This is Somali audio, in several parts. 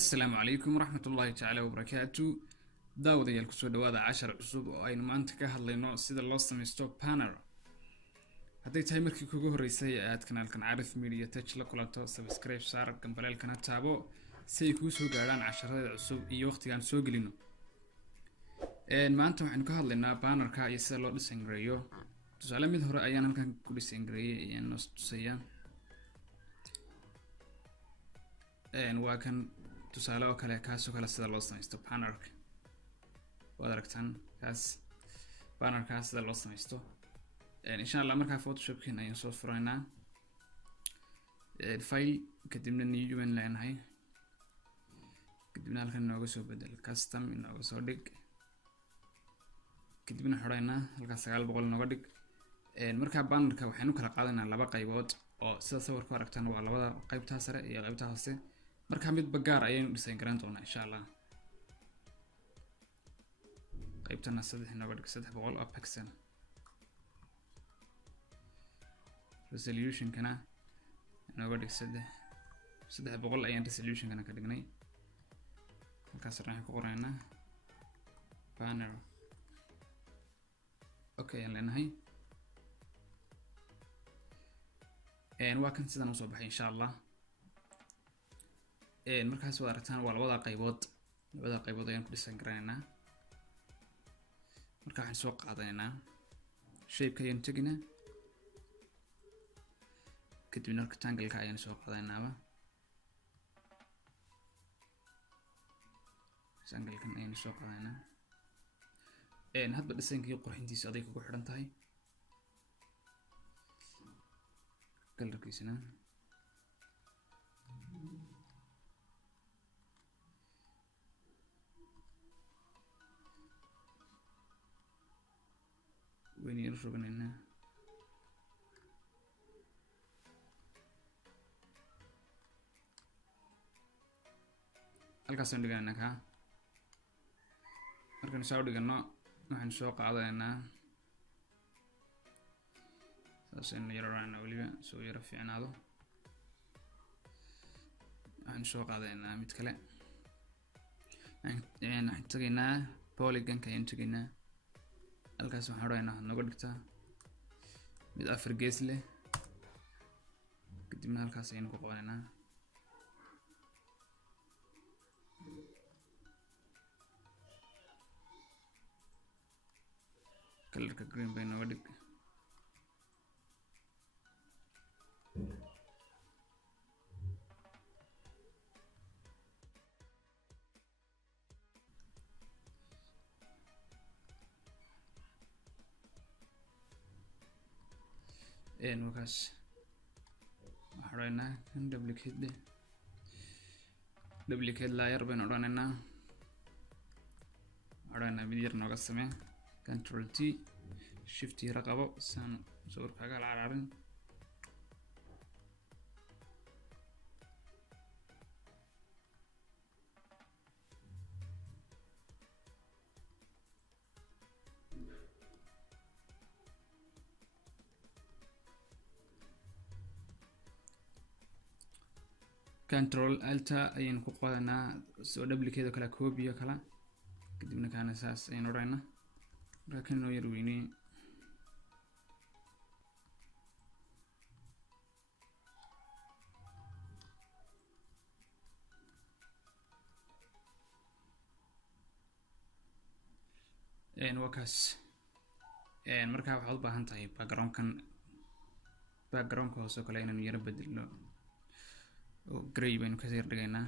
السلام عليكم ورحمة الله تعالى وبركاته. داوديال kusoo dhawaada 10 cusub oo aynu maanta ka hadlayno sida loo sameeyo banner. Haddii tahay markii kugu horeysay aad kanaalkan Arif Media Touch la kulanto subscribe saar gambaleelkana taabo si ay kuu soo gaaraan casharada cusub iyo waqtigan soo gelino. Maanta waxaan ka hadlaynaa bannerka iyo sida loo design gareeyo. Tusaale mid hore ayaan halkan ku design gareeyay ayaan noo tusaya. waa kan tusaale oo kale kaasoo kale sida loo sameeyo bannerka. waad aragtaan kaas bannerka sida loo sameeyo. insha Allah marka Photoshop-kan ayaan soo furaynaa. file kadibna new one leenahay. kadibna halkan nooga soo bedel custom inooga soo dhig. kadibna xoreynaa halkaas 900 nooga dhig. marka bannerka waxaanu kala qaadanaa laba qaybood oo sida sawirka aragtaan waa labada qaybta sare iyo qaybta hoose. marka mid bagaar ayaynu design garan doonaa insha Allah. qaybtana 3 nooga dhig 300 pixel. resolution kana nooga dhig 300 ayaan resolution kana ka dhignay. halkaas waxaan ku qoraynaa banner. okay aan leenahay. waa kan sidan soo baxay insha Allah. markaas waad aragtaan waa labada qaybood ayaan ku design garanaynaa. marka waxaan soo qaadanaynaa shape-ka ayaan teginaa. kadibna rectangle-ka ayaan soo qaadanaynaa. rectangle-kan ayaan soo qaadanaynaa. hadba design-kii qurxintiisa aday kugu xidhan tahay. color-kiisana وين ربنا halkaas aan dhiganaa ka markaan soo dhigano waxaan soo qaadanaynaa saasaynu yararaana waliba soo yara fiicnaado. waxaan soo qaadanaynaa mid kale. waxaan tagaynaa polygon-ka ayaan tagaynaa. halkaas waxaan odhanaynaa nooga dhigtaa mid 4 gees leh. kadibna halkaas ayaan ku qabanaynaa. color-ka green bay nooga dhig. markaas waxaan odhanaynaa kan duplicate layer baynu odhanaynaa. odhanaynaa mid yar nooga samee. Ctrl T Shift yara qabo saan sawirkaaga la caraarin. Ctrl Alt ayaan ku qaadanaa soo duplicate kala copy kala. kadibna kana saas ayaan odhanaynaa. marka kan noo yar weynay. wakaas marka waxaad u baahan tahay background-ka hoose kale inaan yara bedelno oo gray baynu ka yar dhigaynaa.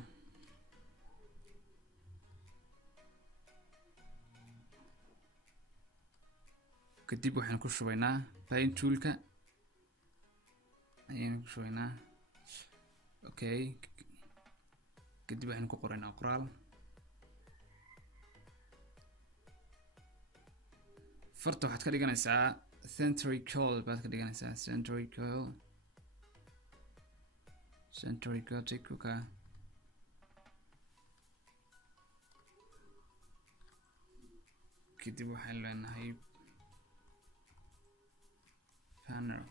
kadib waxaan ku shubaynaa paint tool-ka ayaan ku shubaynaa. okay kadib waxaan ku qoraynaa qoraal. farta waxaad ka dhiganaysaa century code baad ka dhiganaysaa. century code ka kadib waxaan leenahay banner.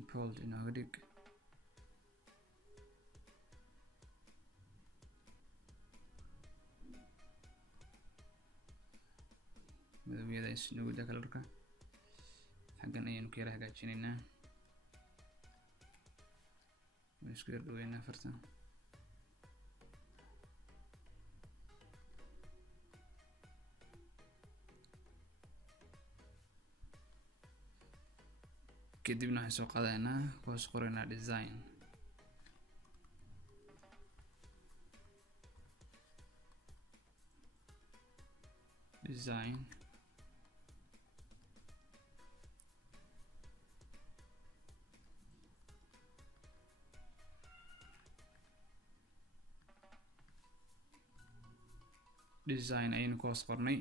bold inooga dhig. midabiyada isnugu da kalarka xaggan ayaynu ka yara hagaajinaynaa. isku yar dhaweynaa farta. kadibna waxaan soo qaadaynaa hoos qoraynaa design. design ayaynu ku hoos qornay.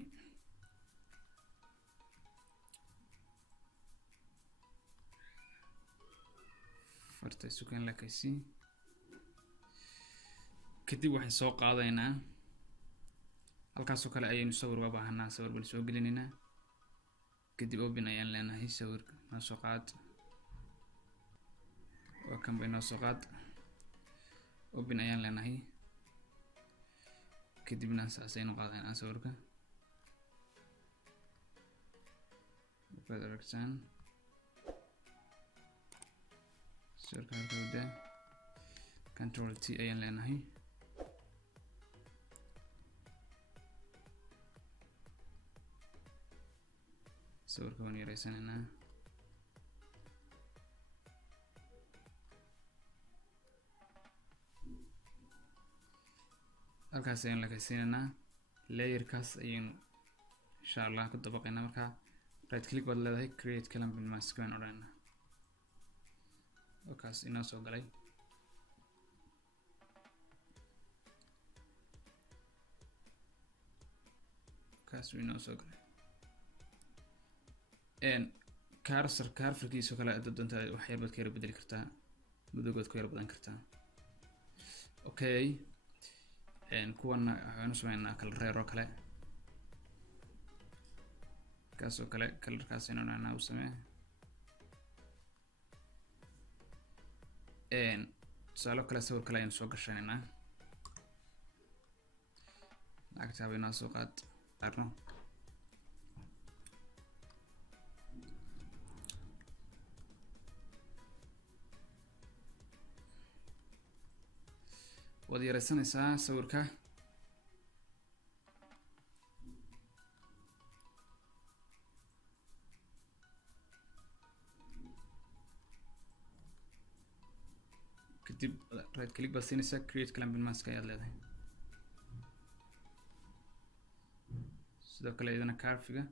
farta isukan lakaysi. kadib waxaan soo qaadaynaa halkaas oo kale ayaynu sawir uga baahanaa. sawir bal soo gelinaynaa. kadib open ayaan leenahay. sawir noo soo qaad. waa kan bay noo soo qaad. open ayaan leenahay. kadibna saas ayaynu qaadaynaa sawirka. waxaad aragtaan sawirka halka u daa. control T ayaan leenahay. sawirka waan yareysanaynaa. halkaas ayaan lakaysiinaynaa. layerkaas ayaynu insha allah ku dabaqaynaa. markaa right click baad leedahay, create element mask baan odhanaynaa. kaas inoo soo galay. kaas inoo soo galay. carsorkiisa kale aad doonta wax yar baad ka yara bedeli kartaa. madowgood ku yara badan kartaa. okay, kuwana waxaanu sameynaa kala reer oo kale. kaas oo kale kalarkaas inuu nana u samee. tusaalo kale sawir kale ayaynu soo gashanaynaa. lacagta bay noo soo qaad arno. waad yareysanaysaa sawirka. kadib right click baad siinaysaa, create element mask ayaad leedahay. sidoo kale iyadana carfiga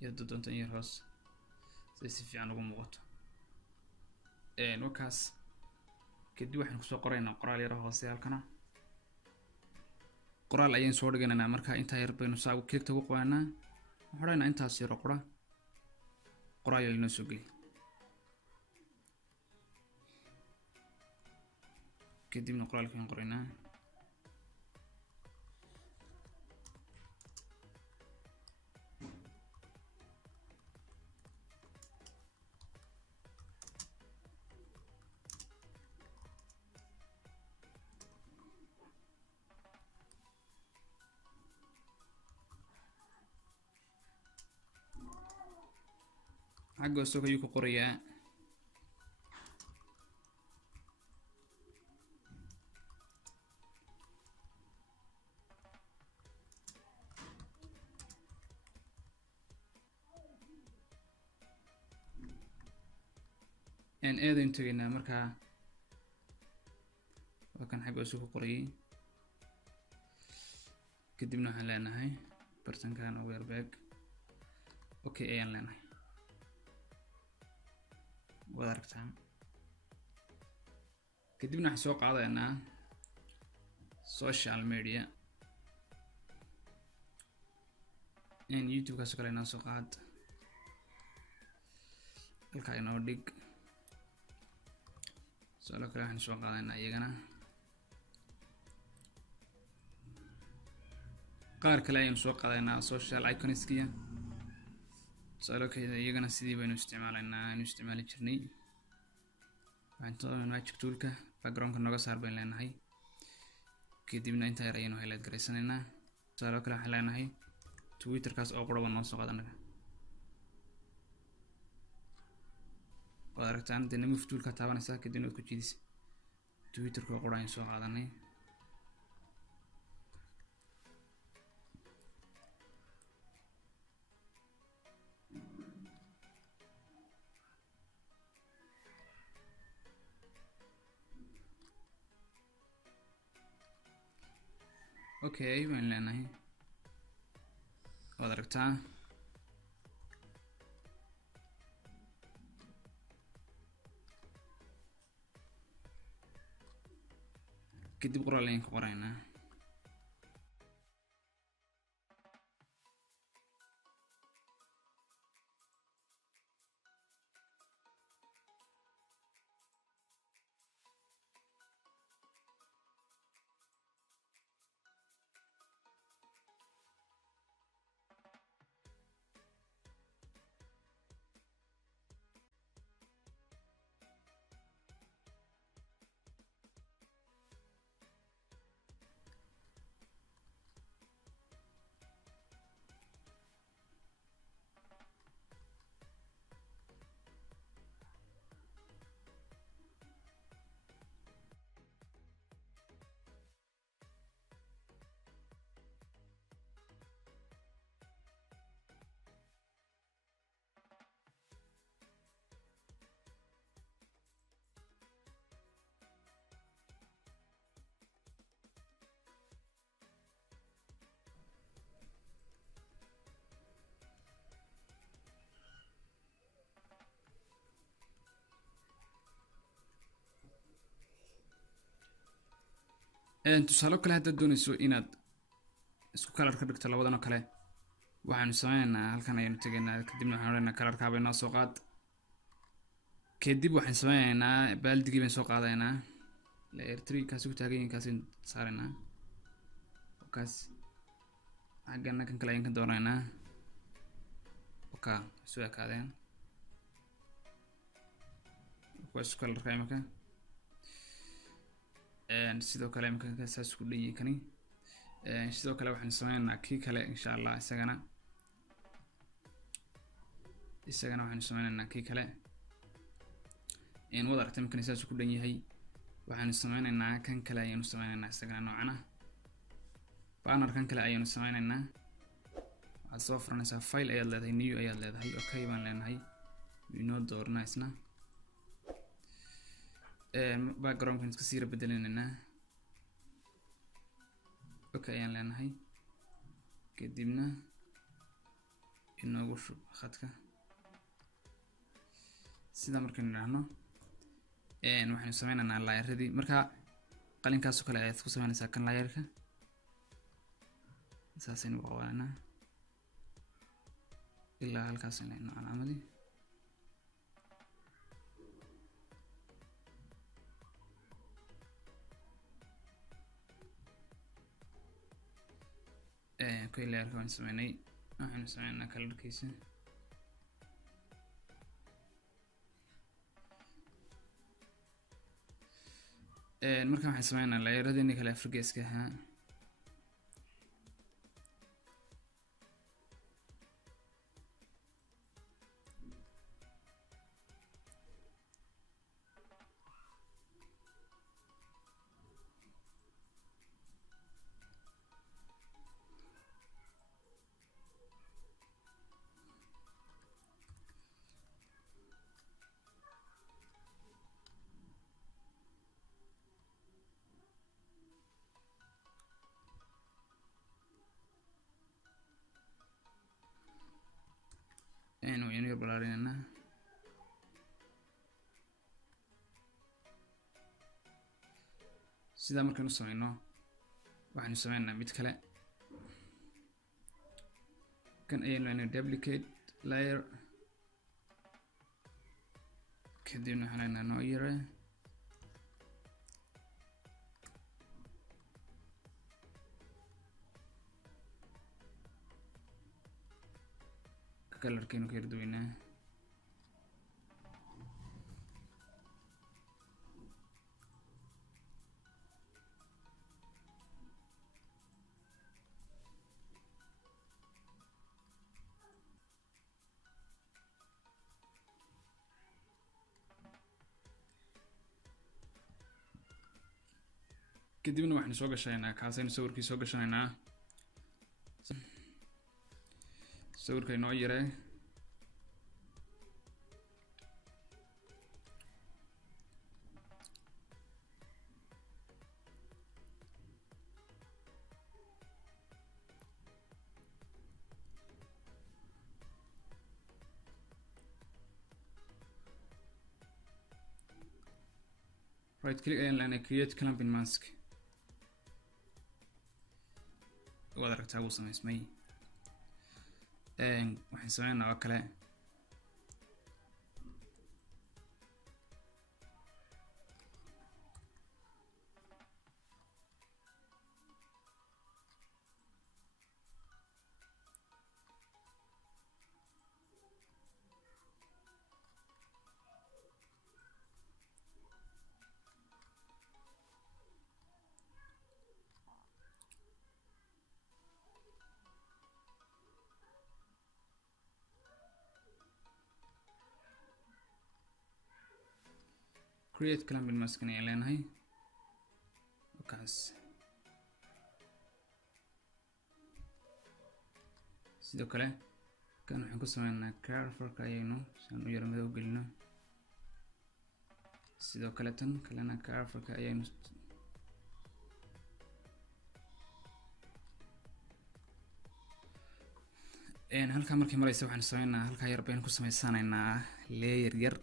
iyo doontan yar hoos si fiican ugu muuqato. wakaas kadib waxaan kusoo qoraynaa qoraal yar hoose halkana. qoraal ayaan soo dhiganaynaa. marka intaa yar baynu saa clickta ugu qoranaa. waxaan odhanaynaa intaas yar qora qoraal yar inoo soo geli. kadibna qoraalkaan qoraynaa. xagga isaga ayuu ku qorayaa. aadaynu tegaynaa. markaa waa kan xagga isaga ku qorayay. kadibna waxaan leenahay bartankan ugu yar beeg. okay ayaan leenahay. waad aragtaa. kadibna waxaan soo qaadaynaa social media. youtube kaasoo kale inoo soo qaad. halkaa inoo dhig. sidoo kale waxaan soo qaadaynaa iyagana qaar kale ayaynu soo qaadaynaa social iconskiya. sidoo kale iyagana sidii baynu isticmaalaynaa aynu isticmaali jirnay. waxaan soo magic toolka backgroundka nooga saar baan leenahay kadibna inta yar ayaynu highlight garaysanaynaa tusaale kale waxaan leenahay twitterkaas oo qurban noo soo qaadanaga oo aragtaan de move toolka taabanaysa kadibna aad ku jiidis twitterka oo quraan soo qaadanay okay waan leenahay waad aragtaa kadib qoraal ayaan ku qoraynaa tusaale kale haddaad doonayso inaad isku kalar ka dhigto labadan oo kale waxaanu sameynaynaa halkan ayaynu tegaynaa kadibna waxaan odhanaynaa kalarkaa bay noo soo qaad kadib waxaan sameynaynaa baaldigii baan soo qaadaynaa layer 3 kaasi ku taagan yahay kaasi saaraynaa kaas xaggana kan kale ayaan ka doonaynaa soo ekaadeen waa isku kalarka imika sidoo kale imika saas ku dhan yahay kani sidoo kale waxaan sameynaynaa kii kale insha Allah isagana waxaan sameynaynaa kii kale wada aragtay imika saas ku dhan yahay waxaan sameynaynaa kan kale ayaynu sameynaynaa isagana noocana banner kan kale ayaynu sameynaynaa waxaad soo furanaysaa file ayaad leedahay new ayaad leedahay okay baan leenahay inoo doorna isna background kan iska sii bedelinaynaa okay ayaan leenahay kadibna inoogu shub khadka sida markaan niraahno waxaan sameynaynaa layerradii marka qalinkaas oo kale ayaad ku sameynaysaa kan layerka saasaynu u qabanaa ilaa halkaas aynu calaamadii كل اللي أركان سمعني إحنا سمعنا كلر كيسة المركب إحنا سمعنا لا يرد إني كلا فرقيس كها إنه يعني بلارينا سيدا مركن نسمينه waxaan sameynaa mid kale kan ayaynu duplicate layer kadibna waxaan leenahay noo yare kalarkeenu ka yarduweynaa kadibna waxaan soo gashanaynaa kaasaynu sawirkii soo gashanaynaa sawirka inoo yaree right click ayaan leenahay create clamping mask waad aragtaa wuu samaysmay waxaan sameynaa oo kale create clamping mask ayaan leenahay wakaas sidoo kale kan waxaan ku sameynaa carfarka ayaynu saan u yar madow gelino sidoo kale tan kalena carfarka ayaynu halkaa markay maraysa waxaan sameynaa halkaa yar baynu ku samaysanaynaa layer yar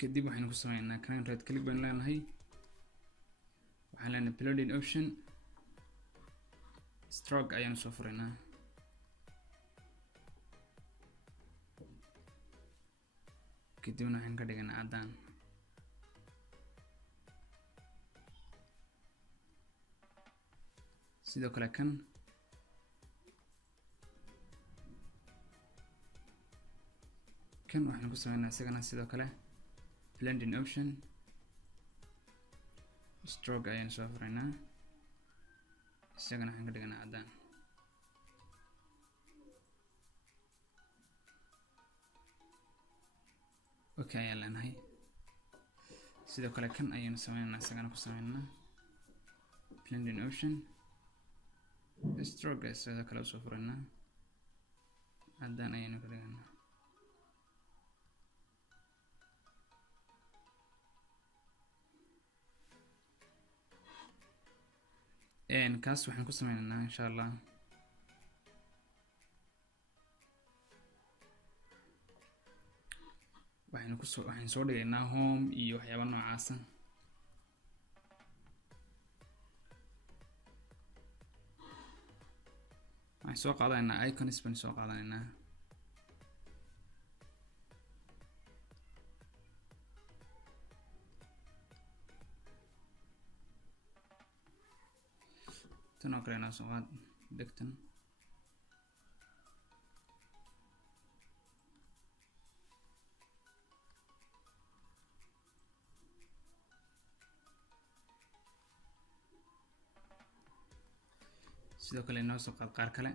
kadib waxaynu ku sameynaa kan right click baan leenahay waxaan leenahay blending option stroke ayaanu soo furaynaa kadibna waxaan ka dhiganaa caddaan sidoo kale kan waxaan ku sameynaa isagana sidoo kale blending option stroke ayaan soo furaynaa isagana waxaan ka dhiganaa caddaan okay ayaan leenahay sidoo kale kan ayaynu sameynaa isagana ku sameynaa blending option stroke sidoo kale usoo furaynaa caddaan ayaynu ka dhiganaa kaas waxaan ku sameynaynaa insha allah waxaan soo dhigaynaa home iyo waxyaaba noocaasa waxaan soo qaadanaynaa icons baan soo qaadanaynaa tan oo kale soo qaad degtan sidoo kale inoo soo qaad qaar kale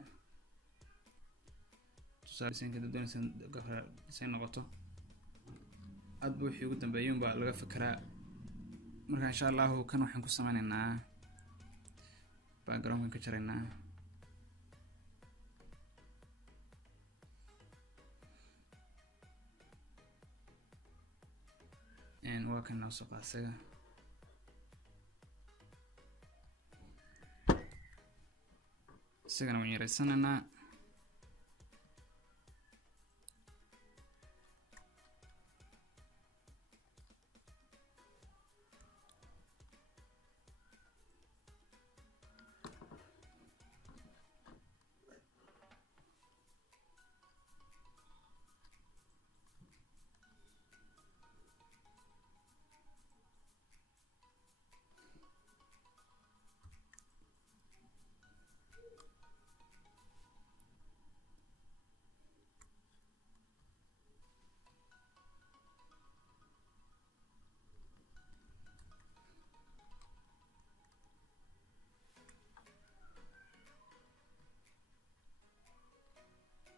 tusaale siinka doonaysan say noqoto adba wixii ugu dambeeyay unbaa laga fikiraa marka insha allahu kan waxaan ku sameynaynaa background ka jaraynaa waa kan noo soo qaad isaga isagana waan yareysanaynaa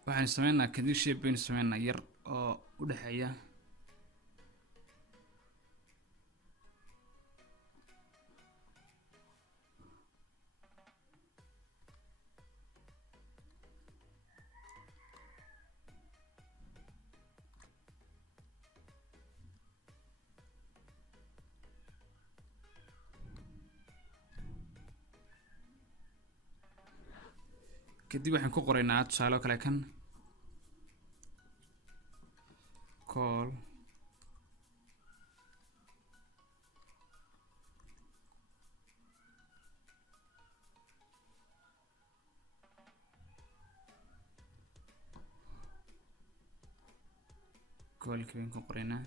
waxaan sameynaa kadib shape baynu sameynaa yar oo u dhexeeya kadib waxaan ku qoraynaa tusaale kale kan call callkii baan ku qoraynaa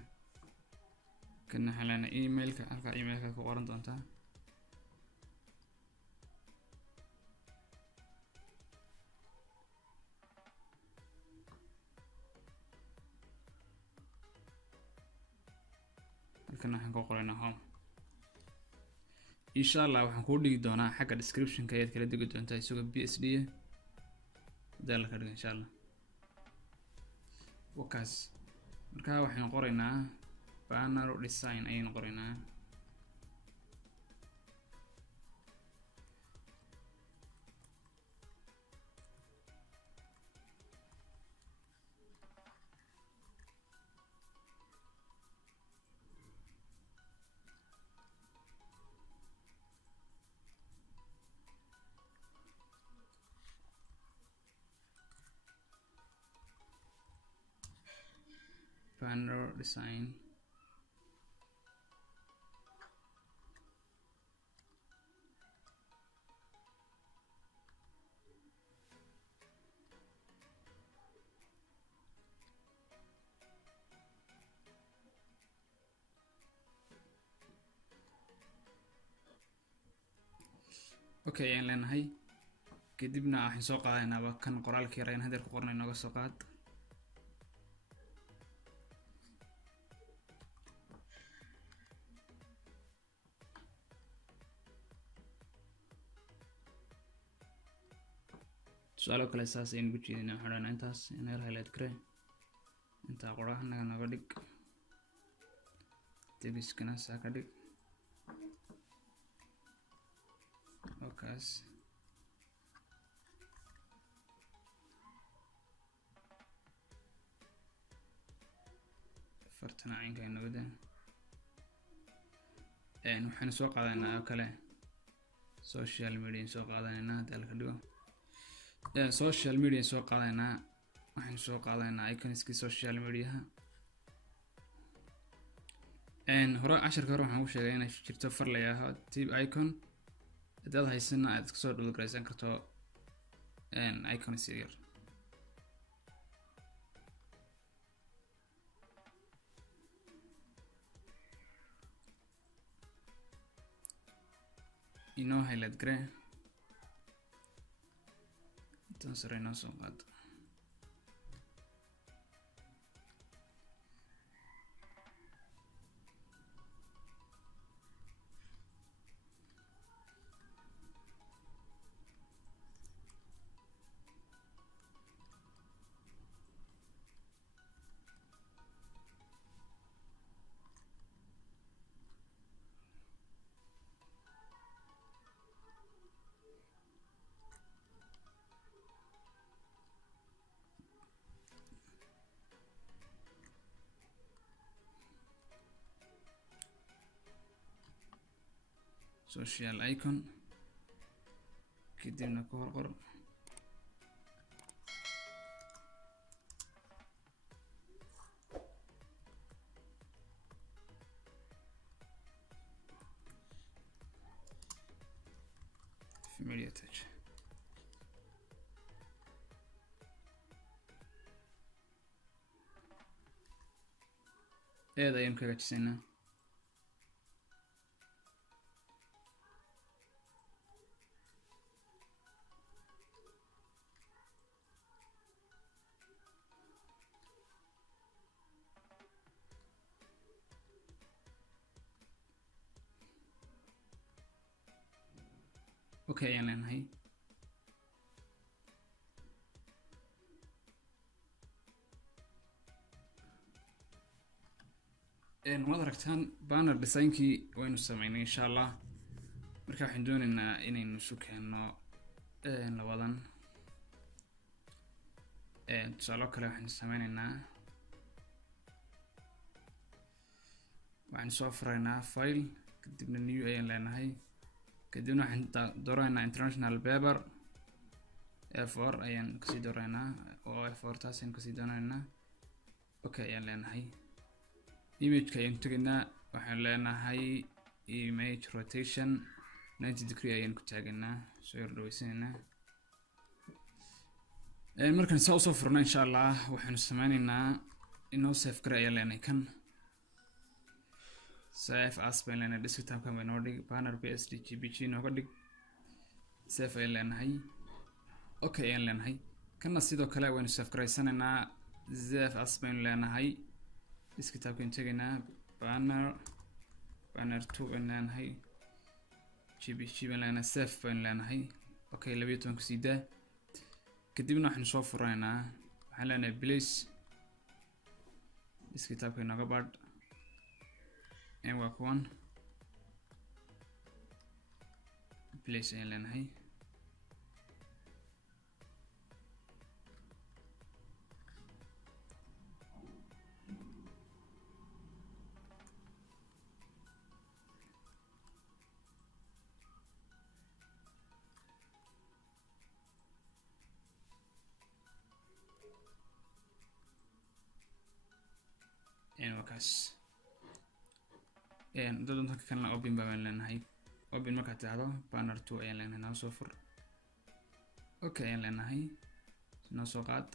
kana helana emailka halka emailka ku qoran doontaa halkana waxaan ku qoraynaa home insha Allah waxaan ku dhigi doonaa xagga description-ka ayaad kala degi doontaa isagoo PSD hadii la ka dhigo insha Allah wakaas markaa waxaan qoraynaa banner design ayaan qoraynaa banner design okay ayaan leenahay kadibna waxaan soo qaadanaynaa kan qoraalka yar ayaan hadda ku qornay nooga soo qaad su'aalo kale saas ayaan ugu jeedinaa waxaan intaas inay highlight kare inta qoraha naga dhig tebiskana saa ka dhig wakaas fartana caynka inaga daa waxaan soo qaadanaynaa kale social media soo qaadanaynaa hadda la ka dhigo social media soo qaadanaynaa waxaan soo qaadanaynaa iconski social media hore casharka hore waxaan ku sheegay inay jirto far la yiraahdo tip icon hadaad haysana aad iska soo dhulgaraysan karto icons yar inoo highlight gare tan sare inoo soo qaado social icon kadibna ku qor familiar touch ayaan kaga jisaynaa okay ayaan leenahay waad aragtaan banner designkii waynu sameynay insha allah. marka waxaan doonaynaa inaynu isu keenno labadan. tusaalo kale waxaan sameynaynaa, waxaan soo furaynaa file, kadibna new ayaan leenahay, kadibna waxaan dooraynaa international paper A4 ayaan kasii dooraynaa, oo A4 taas ayaan kasii dooraynaa. okay ayaan leenahay. image-ka ayaan tegaynaa, waxaan leenahay image rotation 90 degree ayaan ku taagaynaa, soo yar dhaweysanaynaa. markaan saa usoo furno insha allah waxaanu sameynaynaa inoo save gare ayaan leenahay. kan save as baan leenahay, desktop-kan baa inoo dhig, banner psd gbg nooga dhig, save ayaan leenahay. okay ayaan leenahay. kanna sidoo kale waynu save gareysanaynaa, save as baynu leenahay, desktop-kan tegaynaa, banner 2 baan leenahay, gbg baan leenahay, save baan leenahay. okay 12 kusii daa, kadibna waxaanu soo furaynaa, waxaan leenahay place, desktop-ka inooga baadh, waa kuwan place ayaan leenahay. wakaas dadka kalena open baan leenahay. open markaad tahdo banner 2 ayaan leenahay, noo soo fur. okay ayaan leenahay, noo soo qaad.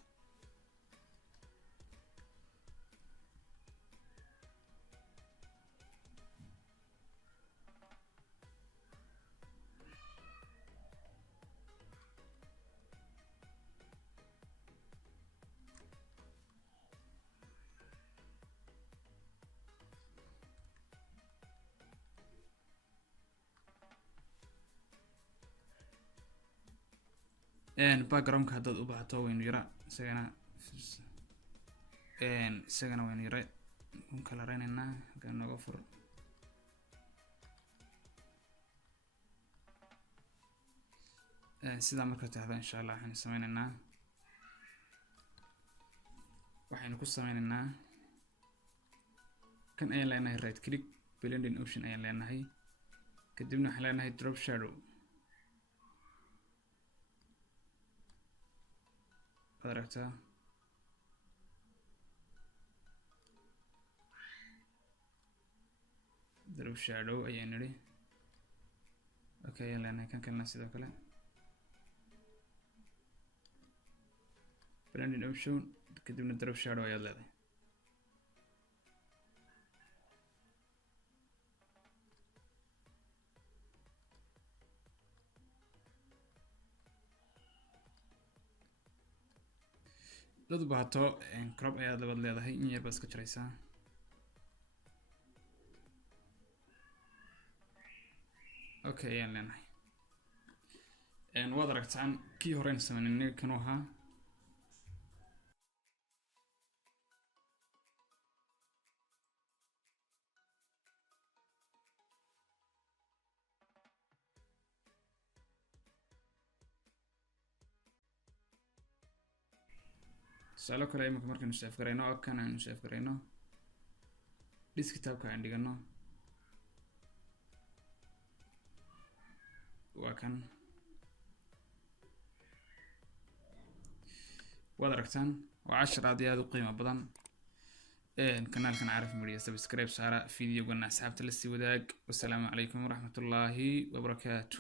background-ka haddaad u baahato waynu yara isagana waynu yara kala reynaynaa. halkaan nooga fur. sidaa markaa tahda insha allah waxaynu sameynaynaa, waxaynu ku sameynaynaa kan ayaan leenahay right click, blending option ayaan leenahay, kadibna waxaan leenahay drop shadow. aragtaa drop shadow ayaan nidhi. okay ayaan leenahay. kan kalena sidoo kale blending option, kadibna drop shadow ayaad leedahay. dad u baahato crop ayaad labad leedahay, in yar baad iska jaraysaa. okay ayaan leenahay. waad aragtaan kii horeyna sameynay kanuu ahaa. tusaalo kale imika markaynu save garayno, kan aynu save garayno, desktop-ka aan dhigano, waa kan. waad aragtaan waa cashar aad iyo aad u qiimo badan. kanaalkan Caarif Media subscribe saara, videogana asxaabta la sii wadaag. wassalaamu calaykum waraxmatullaahi wabarakaatu.